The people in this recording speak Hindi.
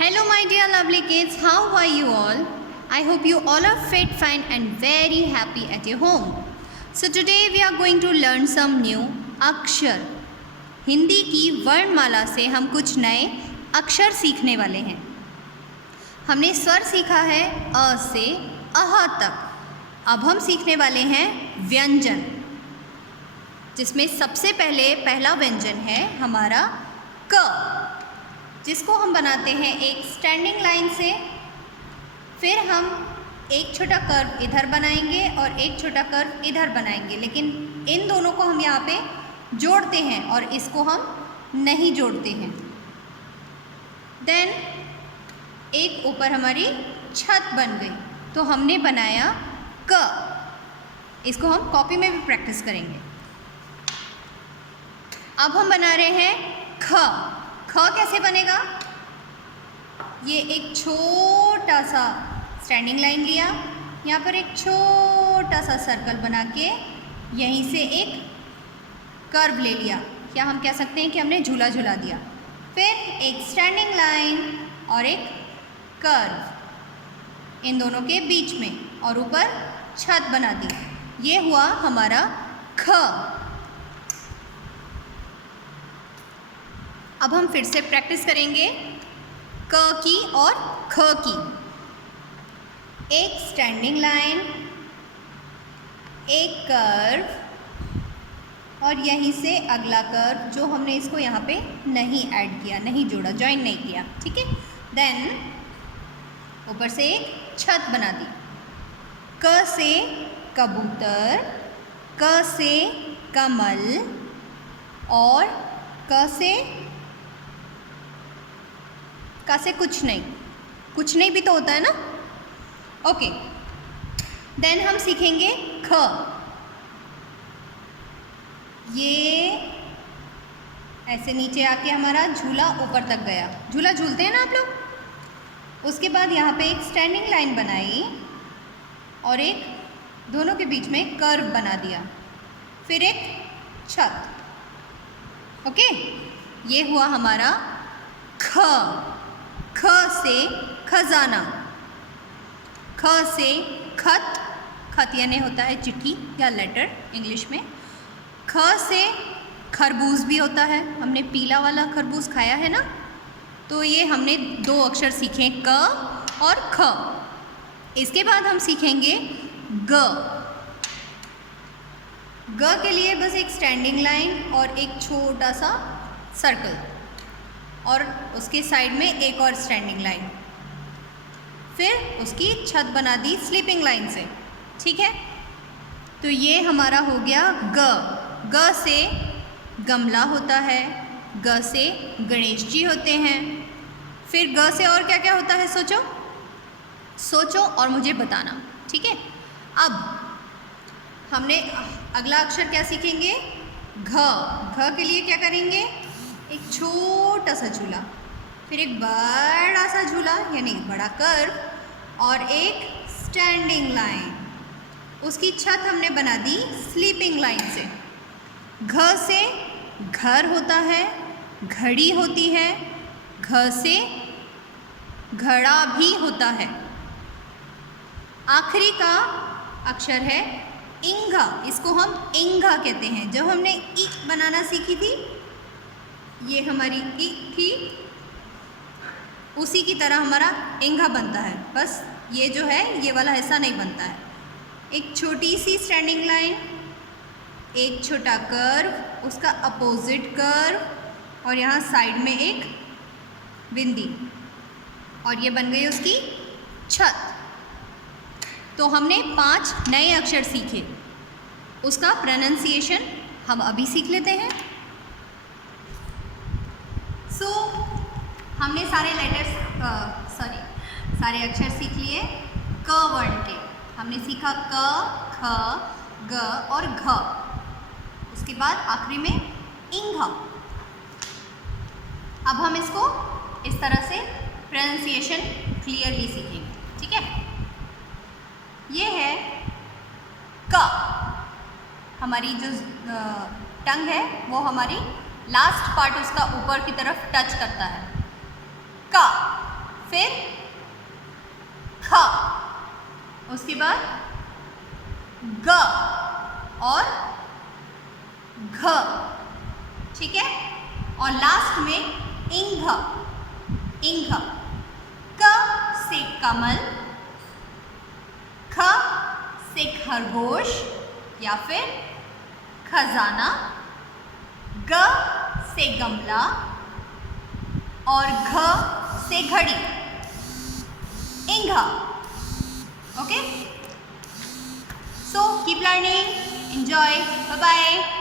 Hello my dear lovely kids, how are you all? I hope you all are fit, fine and very happy at your home. So today we are going to learn some new अक्षर. हिंदी की वर्णमाला से हम कुछ नए अक्षर सीखने वाले हैं. हमने स्वर सीखा है अ से अह तक. अब हम सीखने वाले हैं व्यंजन, जिसमें सबसे पहला व्यंजन है हमारा क, जिसको हम बनाते हैं एक स्टैंडिंग लाइन से. फिर हम एक छोटा कर्व इधर बनाएंगे और एक छोटा कर्व इधर बनाएंगे, लेकिन इन दोनों को हम यहाँ पे जोड़ते हैं और इसको हम नहीं जोड़ते हैं. देन एक ऊपर हमारी छत बन गई, तो हमने बनाया क. इसको हम कॉपी में भी प्रैक्टिस करेंगे. अब हम बना रहे हैं ख. ख कैसे बनेगा? ये एक छोटा सा स्टैंडिंग लाइन लिया, यहाँ पर एक छोटा सा सर्कल बना के यहीं से एक कर्व ले लिया, या हम कह सकते हैं कि हमने झूला झूला दिया. फिर एक स्टैंडिंग लाइन और एक कर्व इन दोनों के बीच में, और ऊपर छत बना दी. ये हुआ हमारा ख. अब हम फिर से प्रैक्टिस करेंगे क की और ख की. एक स्टैंडिंग लाइन, एक कर्व और यहीं से अगला कर्व, जो हमने इसको यहाँ पे नहीं ऐड किया, नहीं जोड़ा, ज्वाइन नहीं किया. ठीक है. देन ऊपर से एक छत बना दी. क से कबूतर, क से कमल और क से कुछ नहीं. कुछ नहीं भी तो होता है ना. ओके. देन हम सीखेंगे ख. ये ऐसे नीचे आके हमारा झूला ऊपर तक गया. झूला झूलते हैं ना आप लोग. उसके बाद यहाँ पे एक स्टैंडिंग लाइन बनाई और एक दोनों के बीच में कर्व बना दिया. फिर एक छत. ओके. ये हुआ हमारा ख. ख से खजाना, ख से खत. खत यानी होता है चिट्ठी या लेटर इंग्लिश में. ख से खरबूज भी होता है. हमने पीला वाला खरबूज खाया है ना. तो ये हमने दो अक्षर सीखे, क और ख. इसके बाद हम सीखेंगे ग. ग के लिए बस एक स्टैंडिंग लाइन और एक छोटा सा सर्कल, और उसके साइड में एक और स्टैंडिंग लाइन. फिर उसकी छत बना दी स्लीपिंग लाइन से. ठीक है. तो ये हमारा हो गया ग. ग से गमला होता है, ग से गणेश जी होते हैं. फिर ग से और क्या क्या होता है, सोचो और मुझे बताना. ठीक है. अब हमने अगला अक्षर क्या सीखेंगे, घ. घ के लिए क्या करेंगे, एक छोटा सा झूला, फिर एक बड़ा सा झूला यानी बड़ा कर्व और एक स्टैंडिंग लाइन. उसकी छत हमने बना दी स्लीपिंग लाइन से. घ से घर होता है, घड़ी होती है. घ से घड़ा भी होता है. आखिरी का अक्षर है इंघा. इसको हम इंघा कहते हैं. जब हमने ई बनाना सीखी थी, ये हमारी ई थी, उसी की तरह हमारा इंघा बनता है. बस ये जो है ये वाला हिस्सा नहीं बनता है. एक छोटी सी स्टैंडिंग लाइन, एक छोटा कर्व, उसका अपोजिट कर्व और यहाँ साइड में एक बिंदी, और ये बन गई उसकी छत. तो हमने 5 नए अक्षर सीखे. उसका प्रोनाउंसिएशन हम अभी सीख लेते हैं. हमने सारे सारे अक्षर सीख लिए क वर्ण के. हमने सीखा क, ख, ग और घ. उसके बाद आखिरी में इंघा. अब हम इसको इस तरह से प्रोनाउंसिएशन क्लियरली सीखेंगे. ठीक है. ये है क. हमारी जो टंग है वो हमारी लास्ट पार्ट उसका ऊपर की तरफ टच करता है. का. फिर ख, उसके बाद ग और घ, ठीक है। और लास्ट में इंघ, इंघ। क से कमल, ख से खरगोश या फिर खजाना, ग से गमला और घ से घड़ी, इंघा। Okay, so keep learning, enjoy, bye bye.